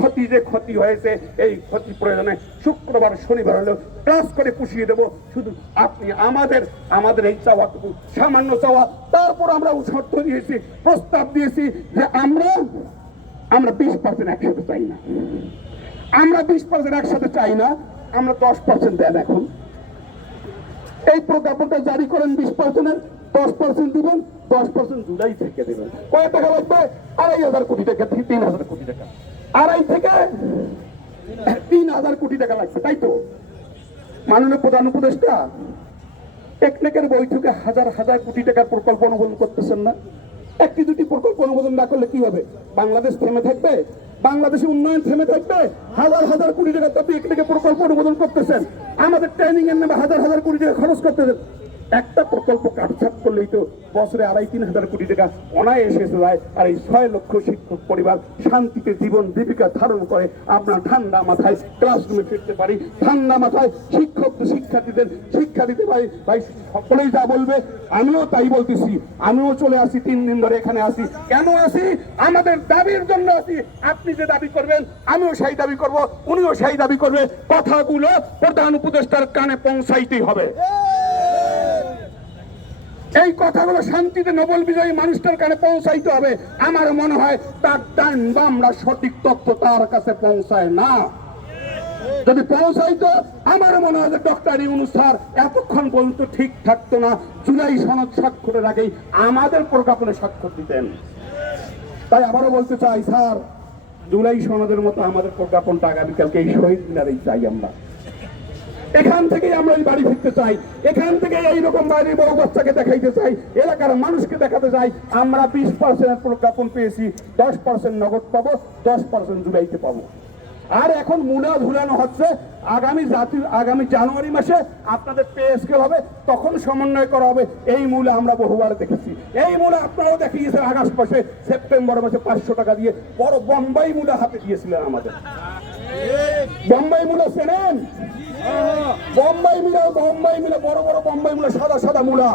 ক্ষতি যে ক্ষতি হয়েছে, এই ক্ষতি প্রয়োজনে শুক্রবার, শনিবার হলেও ক্লাস করে পুষিয়ে দেব। শুধু আপনি আমাদের আমাদের এই চাওয়াটুকু, সামান্য চাওয়া। তারপর আমরা শর্ত দিয়েছি, প্রস্তাব দিয়েছি যে আমরা আমরা বিশ পার্সেন্ট একসাথে চাই না। আমরা বিশ পার্সেন্ট একসাথে চাই না, আমরা দশ পার্সেন্ট দেন এখন। এই প্রজ্ঞাপনটা জারি করেন বিশ পার্সেন্টের দশ পার্সেন্ট দিবেন, দশ পার্সেন্ট জুলাই থেকে দেবেন। কয় টাকা লাগবে? আড়াই হাজার কোটি টাকা, তিন হাজার কোটি টাকা। আড়াই থেকে তিন হাজার কোটি টাকা লাগছে, তাই তো? মাননীয় প্রধান উপদেষ্টা, টেকনিকের বৈঠকে হাজার হাজার কোটি টাকার প্রকল্প অনুমোদন করতেছেন না। একটি দুটি প্রকল্প অনুমোদন না করলে কি হবে? বাংলাদেশ থেমে থাকবে? বাংলাদেশে উন্নয়ন থেমে থাকবে? হাজার হাজার কোটি টাকা টেকনিকের প্রকল্প অনুমোদন করতেছেন। আমাদের ট্রেনিং এর নামে হাজার হাজার কোটি টাকা খরচ করতেছেন। একটা প্রকল্প কাটছাট করলেই তো বছরে আড়াই তিন হাজার কোটি টাকা অনায়াসে এসে যায় আর এই ছয় লক্ষ শিক্ষক পরিবার শান্তিতে জীবন জীবিকা ধারণ করে। আপনার ঠান্ডা মাথায় ক্লাসরুমে ফিরতে পারি, ঠান্ডা মাথায় শিক্ষক শিক্ষার্থীদের শিক্ষা দিতে পারি। ভাই, সকলেই যা বলবে, আমিও তাই বলতেছি। আমিও চলে আসি, তিন দিন ধরে এখানে আসি। কেন আসি? আমাদের দাবির জন্য আসি। আপনি যে দাবি করবেন, আমিও সেই দাবি করব, উনিও সেই দাবি করবে। কথাগুলো প্রধান উপদেষ্টার কানে পৌঁছাইতেই হবে। এই কথাগুলো শান্তিতে নোবেল বিজয়ী মানুষটার কানে পৌঁছাইতে হবে। আমার মনে হয় তার বা আমরা সঠিক তথ্য তার কাছে পৌঁছায় না। যদি পৌঁছাইতো আমার মনে হয় ডক্টর ইউনুস স্যার এতক্ষণ পর্যন্ত ঠিক থাকতো না। জুলাই সনদ স্বাক্ষরের আগেই আমাদের প্রজ্ঞাপনে স্বাক্ষর দিতেন। তাই আবারও বলতে চাই, স্যার, জুলাই সনদের মতো আমাদের প্রজ্ঞাপনটা আগামীকালকে এই শহীদ মিনারেই চাই আমরা। এখান থেকে আমরা এই বাড়ি ফিরতে চাই। এখান থেকে এইরকম বাড়ির বড় বাচ্চাকে দেখাইতে চাই। এলাকার মানুষকে দেখাতে চাই। আমরা বিশ পার্সেন্টের প্রজ্ঞাপন পেয়েছি, দশ পার্সেন্ট নগদ পাবো, দশ পার্সেন্ট জুলাইতে পাবো। আর এখন মুলা ঝুলানো হচ্ছে। আগামী জাতীয় আগামী জানুয়ারি মাসে আপনাদের পে স্কেল হবে, তখন সমন্বয় করা হবে। এই মূলে আমরা বহুবার দেখেছি। এই মূলে আপনারাও দেখিয়েছেন আগস্ট মাসে, সেপ্টেম্বর মাসে পাঁচশো টাকা দিয়ে। বড় বোম্বাই মূলা হাতে দিয়েছিলেন আমাদের। বোম্বাই মূলা চেনেন? বড় বড় বোম্বাই মুলা, সাদা সাদা মুলা।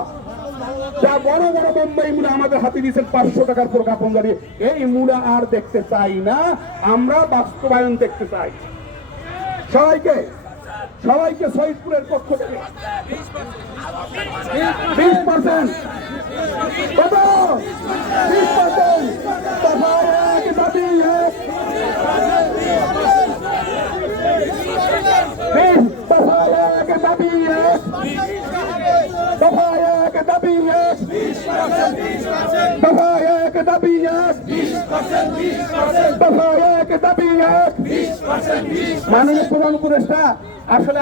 যা বড় বড় বোম্বাই মুলা আমাদের হাতে দিয়েছেন পাঁচশো টাকার প্রজ্ঞাপন দাঁড়িয়ে এই মুলা আর দেখতে চাই না, আমরা বাস্তবায়ন দেখতে চাই। সবাইকে সবাইকে শহীদপুরের পক্ষ থেকে বিশ পার্সেন্ট কত বিশ পার্সেন্ট দাবি এক বিশ দফা এক দাবি এক দফা এক দাবি এক দফা এক দাবি এক দফা মাননীয় প্রধান উপদেষ্টা আসলে